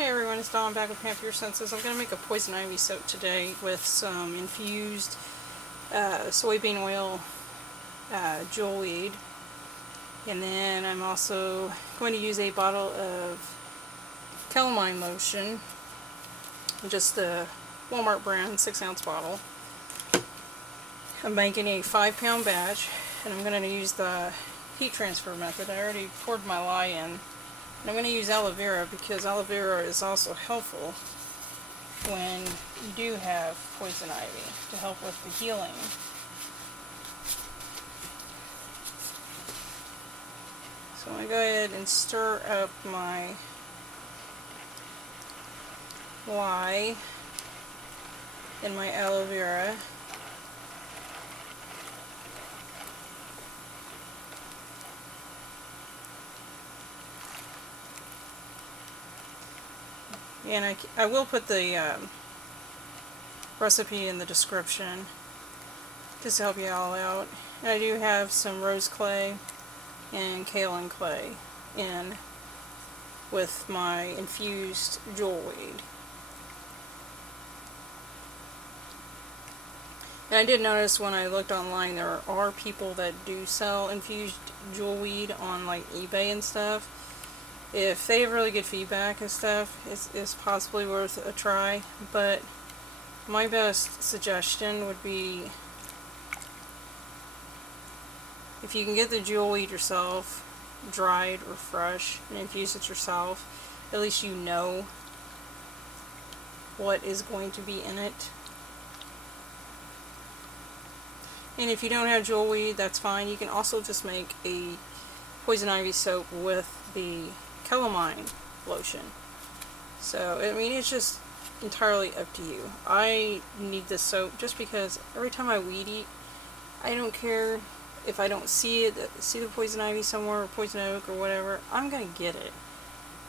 Hey everyone, it's Dawn back with Pamper Your Senses. I'm going to make a poison ivy soap today with some infused soybean oil, jewelweed, and then I'm also going to use a bottle of Calamine lotion, just the Walmart brand 6-ounce bottle. I'm making a 5-pound batch, and I'm going to use the heat transfer method. I already poured my lye in. And I'm going to use aloe vera because aloe vera is also helpful when you do have poison ivy to help with the healing. So I'm going to go ahead and stir up my lye and my aloe vera. And I will put the recipe in the description just to help you all out. And I do have some rose clay and kaolin clay in with my infused jewelweed. And I did notice when I looked online there are people that do sell infused jewelweed on like eBay and stuff. If they have really good feedback and stuff, it's possibly worth a try, but my best suggestion would be if you can get the jewelweed yourself, dried or fresh, and infuse it yourself, at least you know what is going to be in it. And if you don't have jewelweed, that's fine. You can also just make a poison ivy soap with the Calamine lotion. So, I mean, it's just entirely up to you. I need this soap just because every time I weed eat, I don't care if I don't see the poison ivy somewhere or poison oak or whatever, I'm going to get it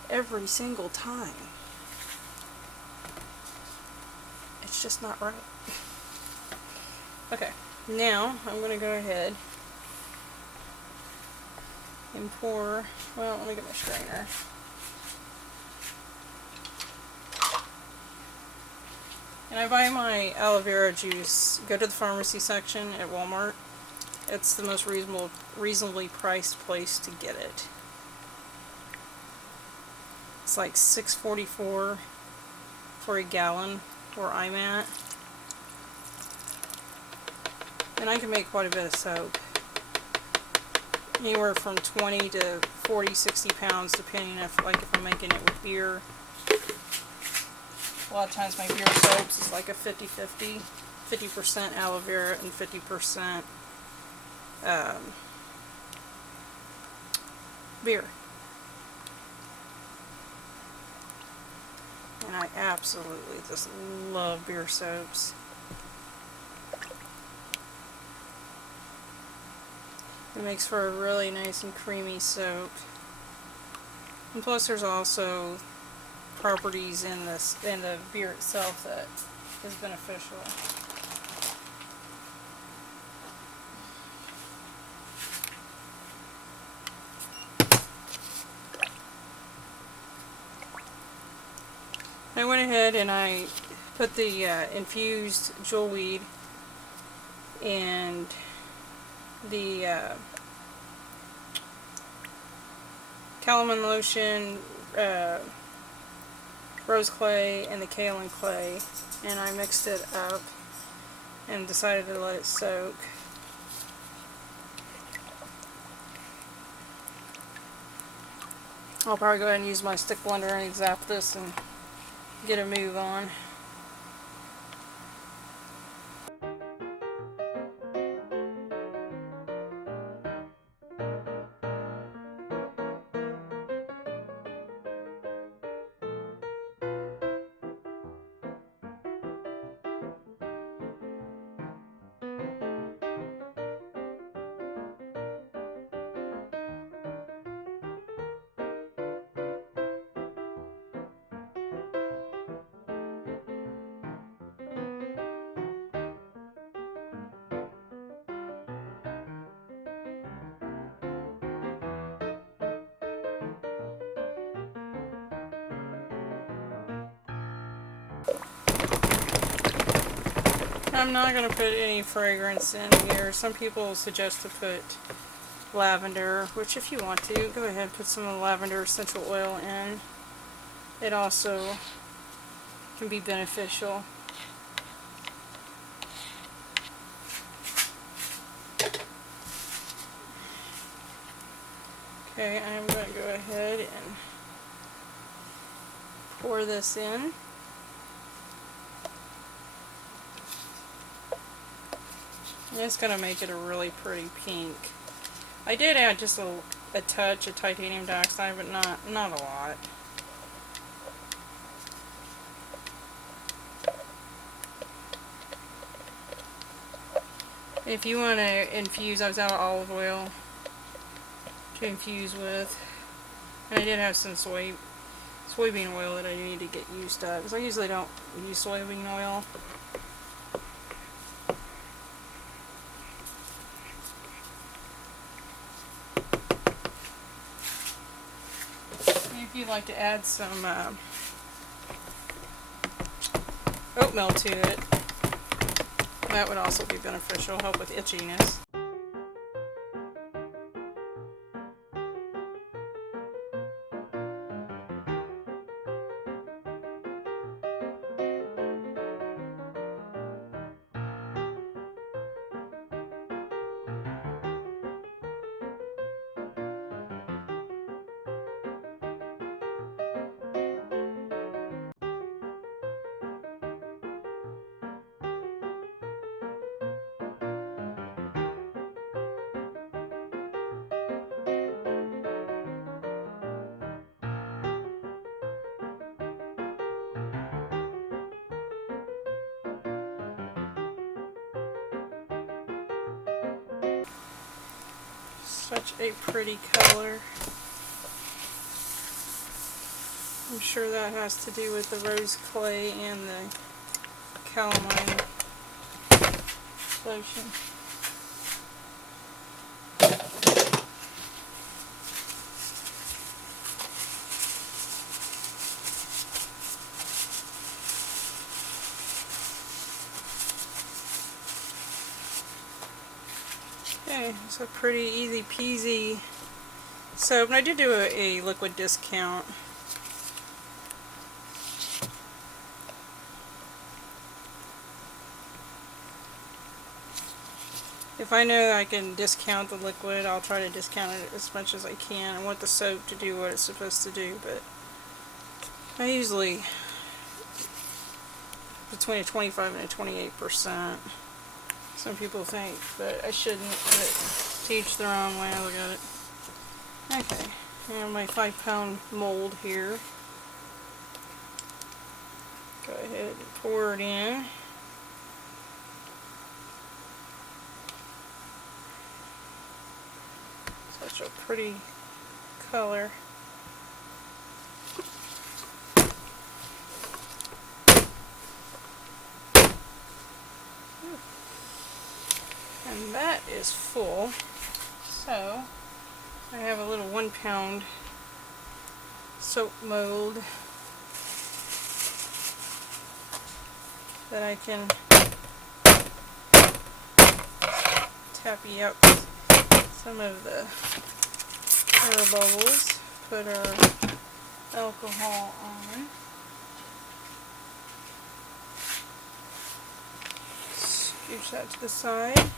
every single time. It's just not right. Okay, now I'm going to go ahead and pour, well, let me get my strainer. And I buy my aloe vera juice, go to the pharmacy section at Walmart. It's the most reasonably priced place to get it. It's like $6.44 for a gallon where I'm at. And I can make quite a bit of soap. Anywhere from 20 to 40, 60 pounds, depending if I'm making it with beer. A lot of times my beer soaps is like a 50-50, 50% aloe vera and 50% beer. And I absolutely just love beer soaps. It makes for a really nice and creamy soap. And plus there's also properties in the beer itself that is beneficial. I went ahead and I put the infused jewelweed and the Calamine lotion, rose clay, and the kaolin clay, and I mixed it up and decided to let it soak. I'll probably go ahead and use my stick blender and zap this and get a move on. I'm not going to put any fragrance in here. Some people suggest to put lavender, which if you want to, go ahead and put some of the lavender essential oil in. It also can be beneficial. Okay, I'm going to go ahead and pour this in. And it's going to make it a really pretty pink. I did add just a touch of titanium dioxide, but not a lot. If you want to infuse, I was out of olive oil to infuse with, and I did have some soybean oil that I need to get used to, because I usually don't use soybean oil. If you'd like to add some oatmeal to it, that would also be beneficial, help with itchiness. Such a pretty color. I'm sure that has to do with the rose clay and the Calamine lotion. Okay, it's a pretty easy peasy soap, and I did do a liquid discount. If I know I can discount the liquid, I'll try to discount it as much as I can. I want the soap to do what it's supposed to do, but I usually between a 25 and a 28%. Some people think that I shouldn't, but to each their own way I look at it. Okay, and my 5-pound mold here. Go ahead and pour it in. Such a pretty color. And that is full. So I have a little 1-pound soap mold that I can tappy up some of the air bubbles, put our alcohol on. Scooch that to the side.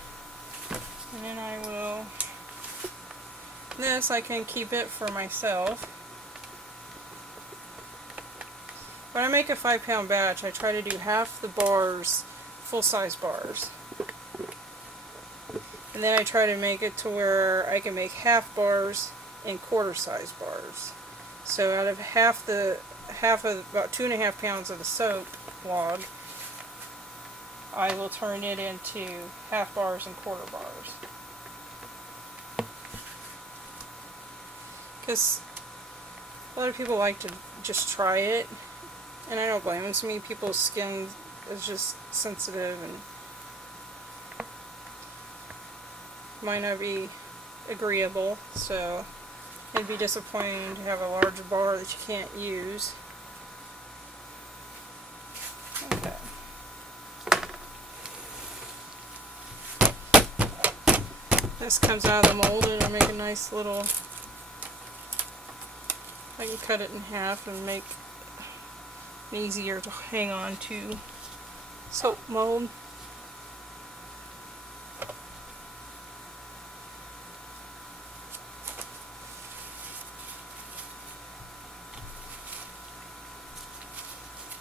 And then I will, this I can keep it for myself. When I make a 5-pound batch, I try to do half the bars, full-size bars. And then I try to make it to where I can make half bars and quarter-size bars. So out of half of about 2.5 pounds of the soap log, I will turn it into half bars and quarter bars. Because a lot of people like to just try it, and I don't blame them. To me, people's skin is just sensitive and might not be agreeable, so it'd be disappointing to have a large bar that you can't use. this comes out of the mold, it'll make a nice little, I can cut it in half and make it easier to hang on to soap mold.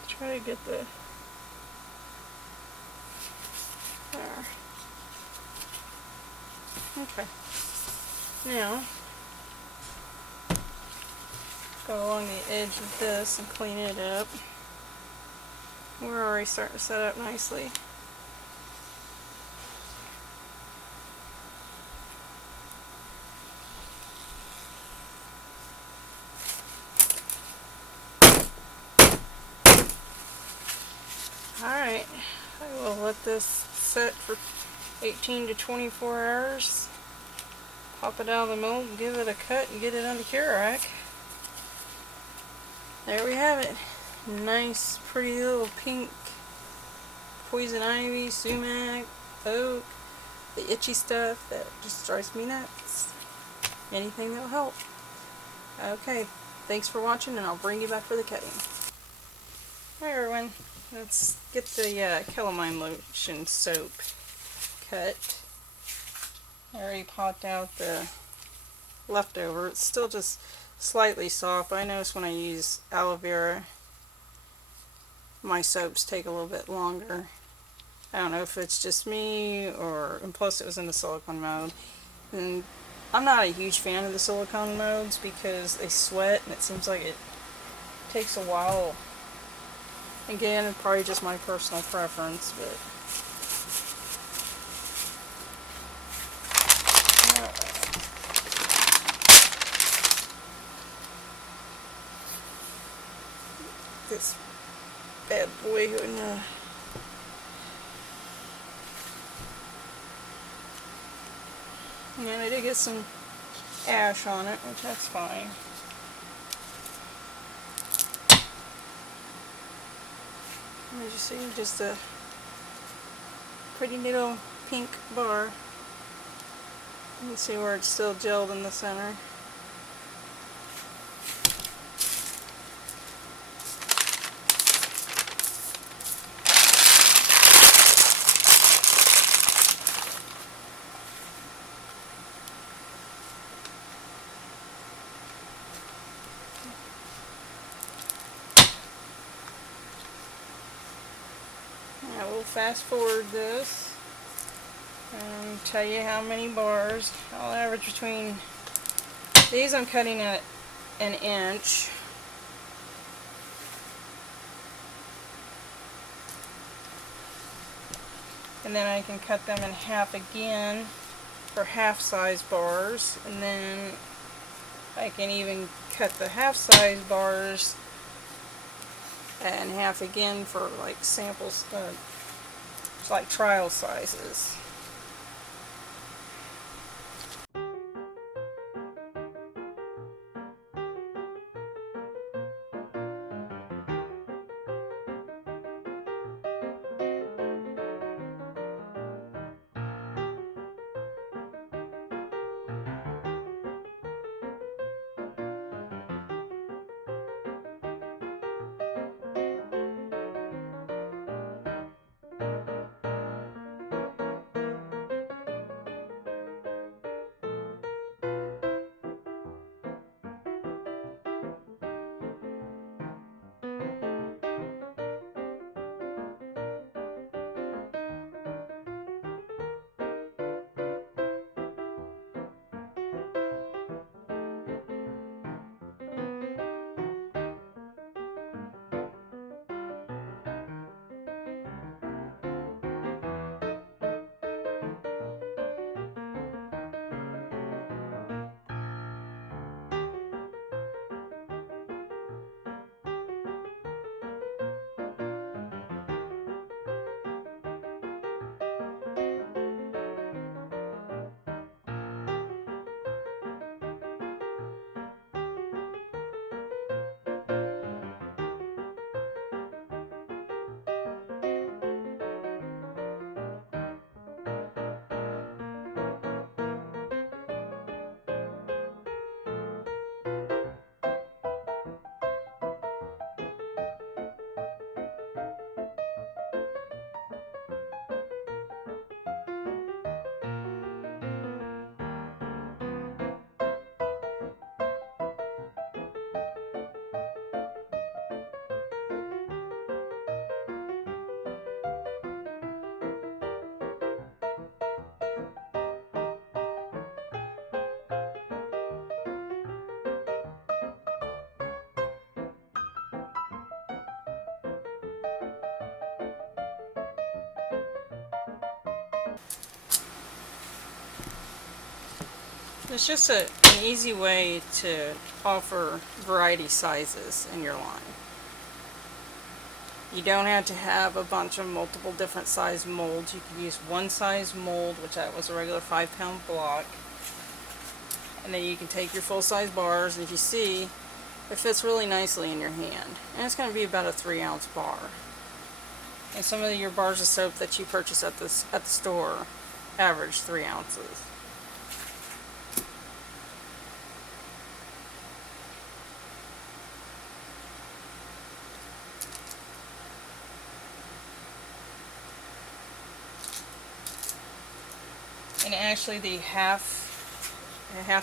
Try to get the there. Okay. Now go along the edge of this and clean it up. We're already starting to set up nicely. Alright, I will let this set for 18 to 24 hours. Pop it out of the mold, give it a cut, and get it on the cure rack. There we have it. Nice, pretty little pink poison ivy, sumac, oak, the itchy stuff that just drives me nuts. Anything that will help. Okay, thanks for watching, and I'll bring you back for the cutting. Hi everyone. Let's get the Calamine lotion soap cut. I already popped out the leftover. It's still just slightly soft, but I notice when I use aloe vera, my soaps take a little bit longer. I don't know if it's just me, and plus it was in the silicone mode. And I'm not a huge fan of the silicone modes because they sweat and it seems like it takes a while. Again, it's probably just my personal preference, but this bad boy and I did get some ash on it, which that's fine. As you see, just a pretty little pink bar. You can see where it's still gelled in the center. Now we'll fast forward this and tell you how many bars. I'll average between these. I'm cutting at an inch. And then I can cut them in half again for half size bars, and then I can even cut the half size bars in half again for like samples, like trial sizes. It's just an easy way to offer variety sizes in your line. You don't have to have a bunch of multiple different size molds. You can use one size mold, which that was a regular 5-pound block. And then you can take your full-size bars, and if you see, it fits really nicely in your hand. And it's going to be about a 3-ounce bar. And some of your bars of soap that you purchase at the store average 3 ounces. And actually the half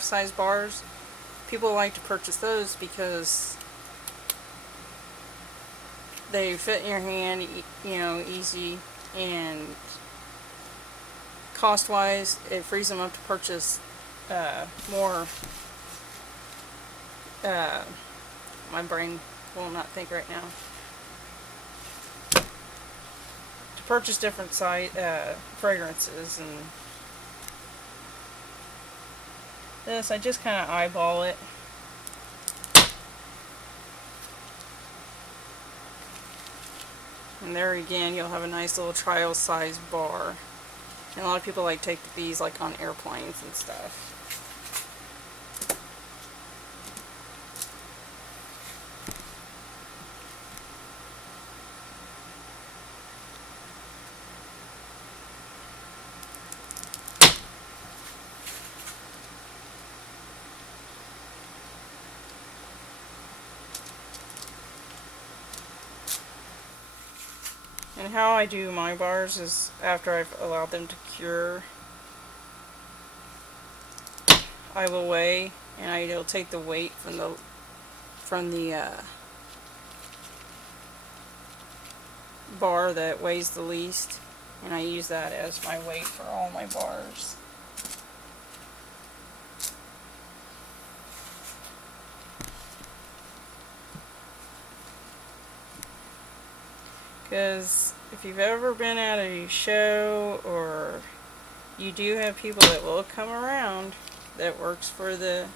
size bars, people like to purchase those because they fit in your hand, you know, easy, and cost wise it frees them up to purchase more. My brain will not think right now. To purchase different fragrances. And this, I just kind of eyeball it. And there again, you'll have a nice little trial size bar. And a lot of people like take these like on airplanes and stuff. And how I do my bars is after I've allowed them to cure, I will weigh, and I'll take the weight from the bar that weighs the least, and I use that as my weight for all my bars. Because if you've ever been at a show, or you do have people that will come around that works for the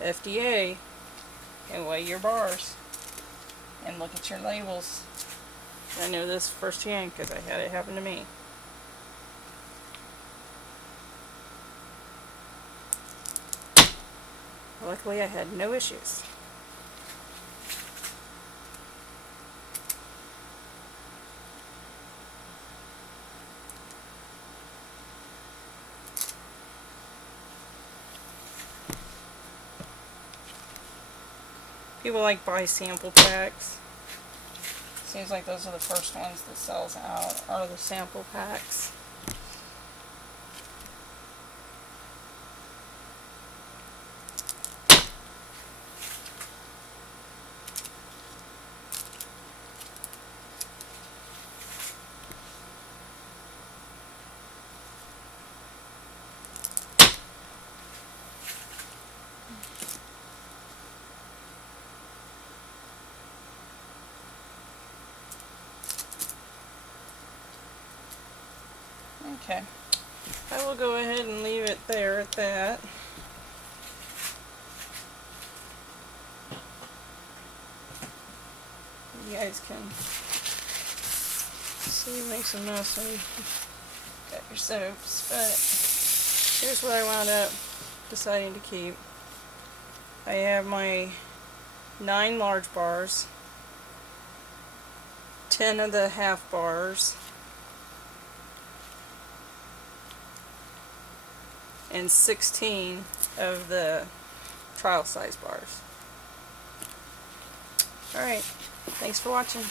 FDA and weigh your bars and look at your labels. I know this firsthand because I had it happen to me. Luckily I had no issues. People like buy sample packs. Seems like those are the first ones that sells out, are the sample packs. Okay, I will go ahead and leave it there at that. You guys can see, make some mess when you got your soaps, but here's what I wound up deciding to keep. I have my 9 large bars, 10 of the half bars, and 16 of the trial size bars. Alright, thanks for watching.